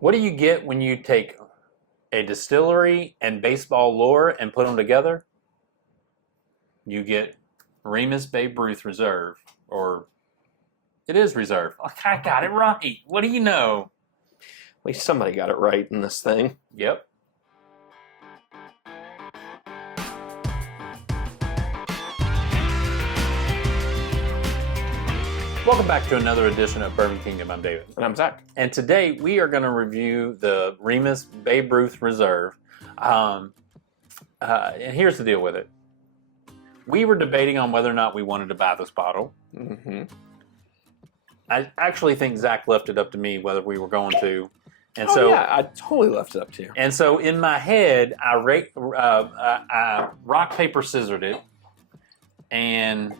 What do you get when you take a distillery and baseball lore and put them together? You get Remus Babe Ruth Reserve, or it is Reserve. I got it right. What do you know? At least somebody got it right in this thing. Yep. Welcome back to another edition of Bourbon Kingdom. I'm David. And I'm Zach. And today we are going to review the Remus Babe Ruth Reserve. And here's the deal with it. We were debating on whether or not we wanted to buy this bottle. Mm-hmm. I actually think Zach left it up to me whether we were going to. And yeah, I totally left it up to you. And so in my head, I rock, paper, scissored it. And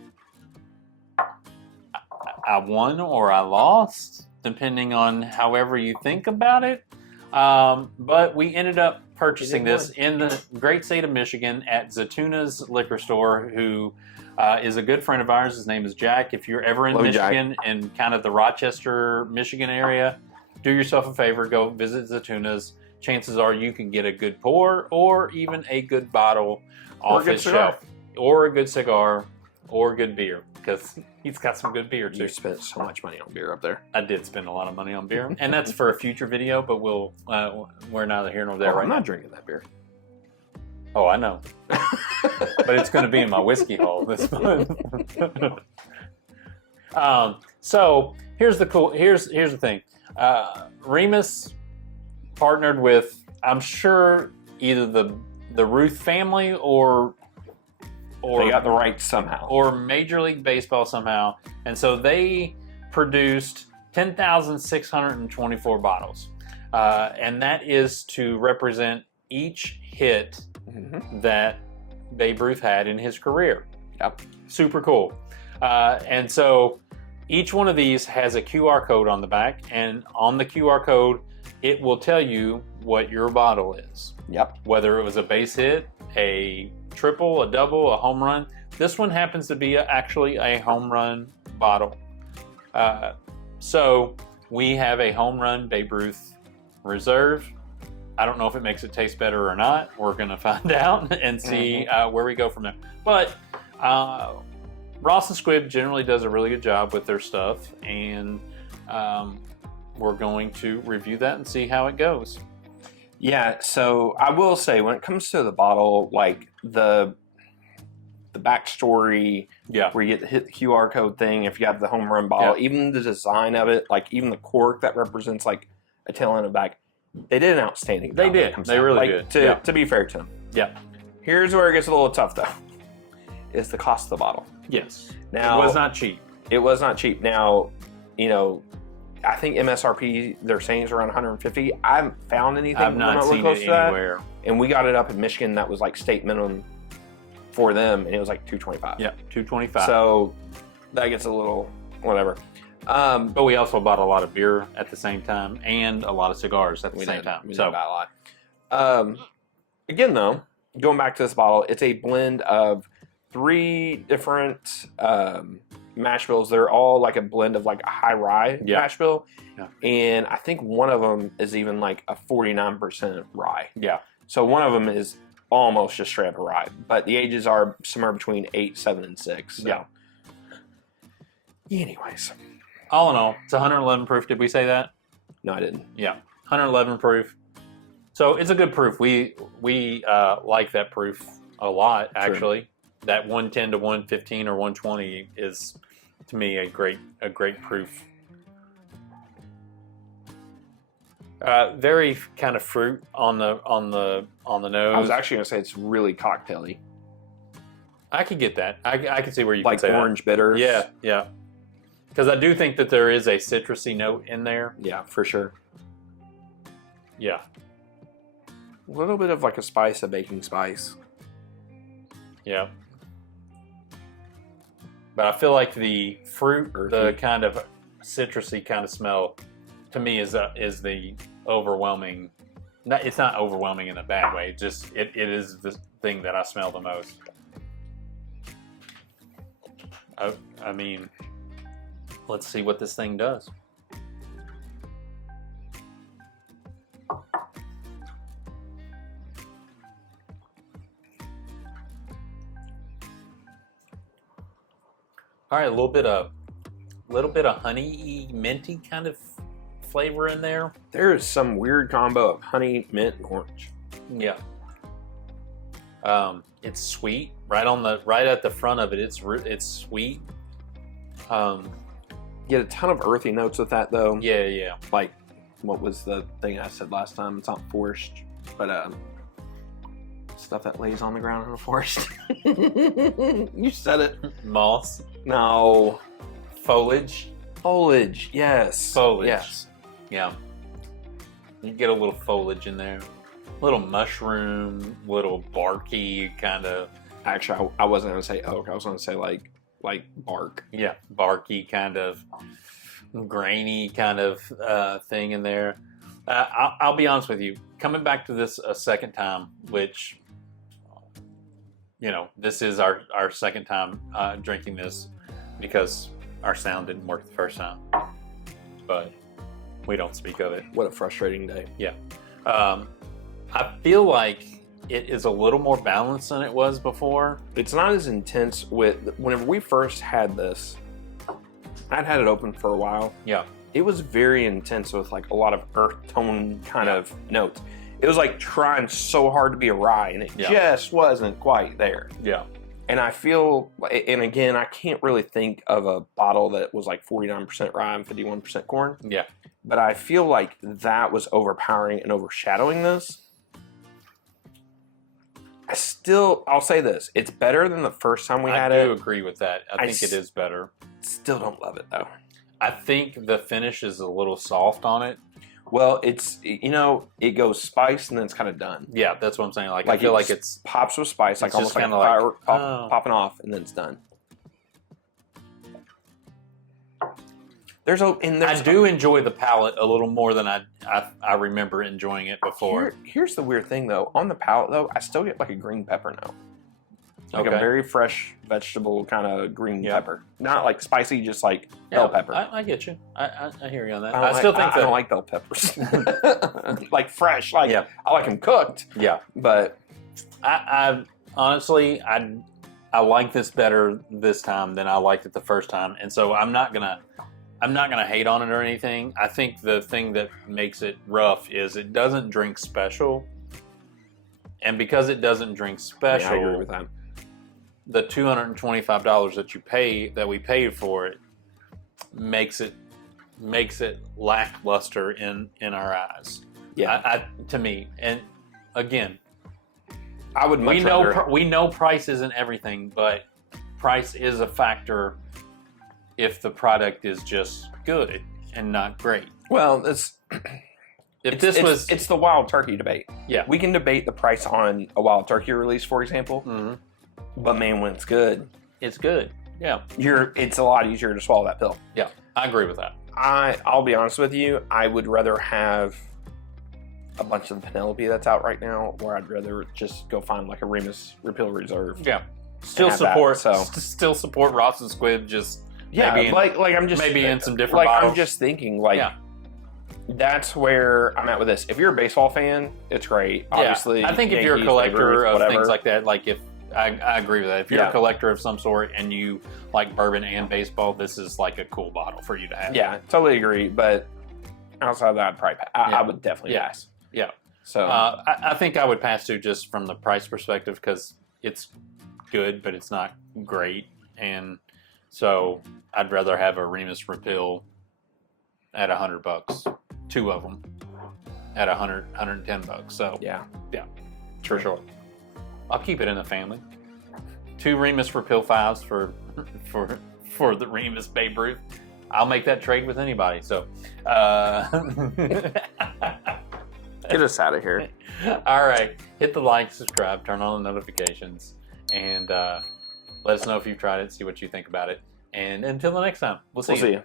I won or I lost, depending on however you think about it. But we ended up purchasing this in the great state of Michigan at Zatuna's liquor store, who is a good friend of ours. His name is Jack. If you're ever in Michigan, in kind of the Rochester, Michigan area, do yourself a favor, go visit Zatuna's. Chances are you can get a good pour or even a good bottle off his shelf. Or a good cigar or good beer, because he's got some good beer too. You spent so much money on beer up there. I did spend a lot of money on beer, and that's for a future video, but we're neither here nor there right now. I'm not drinking that beer. Oh, I know. But it's going to be in my whiskey hole this month. So here's the thing. Remus partnered with, I'm sure, either the Ruth family or they got the rights somehow, or Major League Baseball somehow, and so they produced 10,624 bottles, and that is to represent each hit that Babe Ruth had in his career. Yep, super cool. And so each one of these has a QR code on the back, and on the QR code, it will tell you what your bottle is. Yep. Whether it was a base hit, a triple, a double, a home run. This one happens to be actually a home run bottle. So we have a home run Babe Ruth Reserve. I don't know if it makes it taste better or not. We're going to find out and see where we go from there. But Ross and Squibb generally does a really good job with their stuff, and we're going to review that and see how it goes. Yeah, so I will say, when it comes to the bottle, like the backstory, where you hit the QR code thing, if you have the home run bottle, even the design of it, like even the cork that represents like a tail end and back, they did an outstanding job. They did. They really did. To be fair to them. Yeah. Here's where it gets a little tough, though, is the cost of the bottle. Yes. Now, it was not cheap. It was not cheap. Now, I think MSRP, they're saying is around 150. I haven't found anything. I've not seen it anywhere. And we got it up in Michigan. That was like state minimum for them, and it was like $225. Yeah, $225. So that gets a little whatever. But we also bought a lot of beer at the same time, and a lot of cigars at the same time. We did buy a lot. Again, though, going back to this bottle, it's a blend of 3 different mash bills. They're all like a blend of like a high rye mash bill, and I think one of them is even like a 49% rye. Yeah. So one of them is almost just straight up rye, but the ages are somewhere between 8, 7, and 6. So. Yeah. Anyways, all in all, it's 111 proof. Did we say that? No, I didn't. Yeah, 111 proof. So it's a good proof. We like that proof a lot, actually. True. That 110 to 115 or 120 is, to me, a great proof. Very kind of fruit on the nose. I was actually gonna say it's really cocktaily. I could get that. I can see where you like can say orange bitters. Yeah. Because I do think that there is a citrusy note in there. Yeah, for sure. Yeah. A little bit of like a spice, a baking spice. Yeah. But I feel like the fruit, the kind of citrusy kind of smell, to me is the overwhelming. It's not overwhelming in a bad way. It is the thing that I smell the most. I mean, let's see what this thing does. All right, a little bit of honey-y, minty kind of flavor in there. There is some weird combo of honey, mint, and orange. Yeah. It's sweet. Right at the front of it, it's sweet. Get a ton of earthy notes with that though. Yeah. Like, what was the thing I said last time? It's not forest, but stuff that lays on the ground in a forest. You said it. Moss. No. Foliage. Foliage. Yes. Foliage. Yes. Yeah. You get a little foliage in there. Little mushroom, little barky kind of. Actually, I wasn't gonna say oak. I was gonna say like bark. Yeah, barky kind of, grainy kind of thing in there. I'll be honest with you. Coming back to this a second time, which, this is our second time drinking this because our sound didn't work the first time. But we don't speak of it. What a frustrating day. Yeah. I feel like it is a little more balanced than it was before. It's not as intense whenever we first had this, I'd had it open for a while. Yeah. It was very intense with like a lot of earth tone kind of notes. It was like trying so hard to be a rye and it just wasn't quite there. Yeah. And I feel, and again, I can't really think of a bottle that was like 49% rye and 51% corn. Yeah. But I feel like that was overpowering and overshadowing this. I'll say this, it's better than the first time we had it. I do agree with that. I think it is better. Still don't love it though. I think the finish is a little soft on it. Well, it goes spice and then it's kind of done. Yeah, that's what I'm saying. Like I feel like it's pops with spice, like almost like a firework popping off, and then it's done. I do enjoy the palate a little more than I remember enjoying it before. Here's the weird thing though. On the palate though, I still get like a green pepper note. Like a very fresh vegetable kind of green pepper. Not like spicy, just like bell pepper. I get you. I hear you on that. I don't like bell peppers. Like fresh. Like I like them cooked. Yeah. But I honestly I like this better this time than I liked it the first time. And so I'm not gonna hate on it or anything. I think the thing that makes it rough is it doesn't drink special. And because it doesn't drink special, I agree with that. The $225 that we paid for it makes it lackluster in our eyes. Yeah. To me, and again, I would much rather. We know price isn't everything, but price is a factor if the product is just good and not great. Well, it's the wild turkey debate. Yeah, we can debate the price on a wild turkey release, for example. Mm-hmm. But man, when it's good, it's good. Yeah, it's a lot easier to swallow that pill. Yeah, I agree with that. I'll be honest with you. I would rather have a bunch of the Penelope that's out right now, or I'd rather just go find like a Remus Repeal Reserve. Yeah, still support Ross and Squib. Just maybe I'm just maybe in some different bottles. I'm just thinking that's where I'm at with this. If you're a baseball fan, it's great. Obviously, I think if you're a collector of things like that, like if I agree with that. If you're a collector of some sort and you like bourbon and baseball, this is like a cool bottle for you to have. Yeah, totally agree. But outside of that, I would definitely pass. Yeah. So I think I would pass too, just from the price perspective, because it's good, but it's not great, and so I'd rather have a Remus Repeal at $100, 2 of them at $110. So yeah, for sure. I'll keep it in the family. 2 Remus Repeal 5s for the Remus Babe Ruth. I'll make that trade with anybody. So, get us out of here. All right, hit the like, subscribe, turn on the notifications, and let us know if you've tried it. See what you think about it. And until the next time, we'll see you.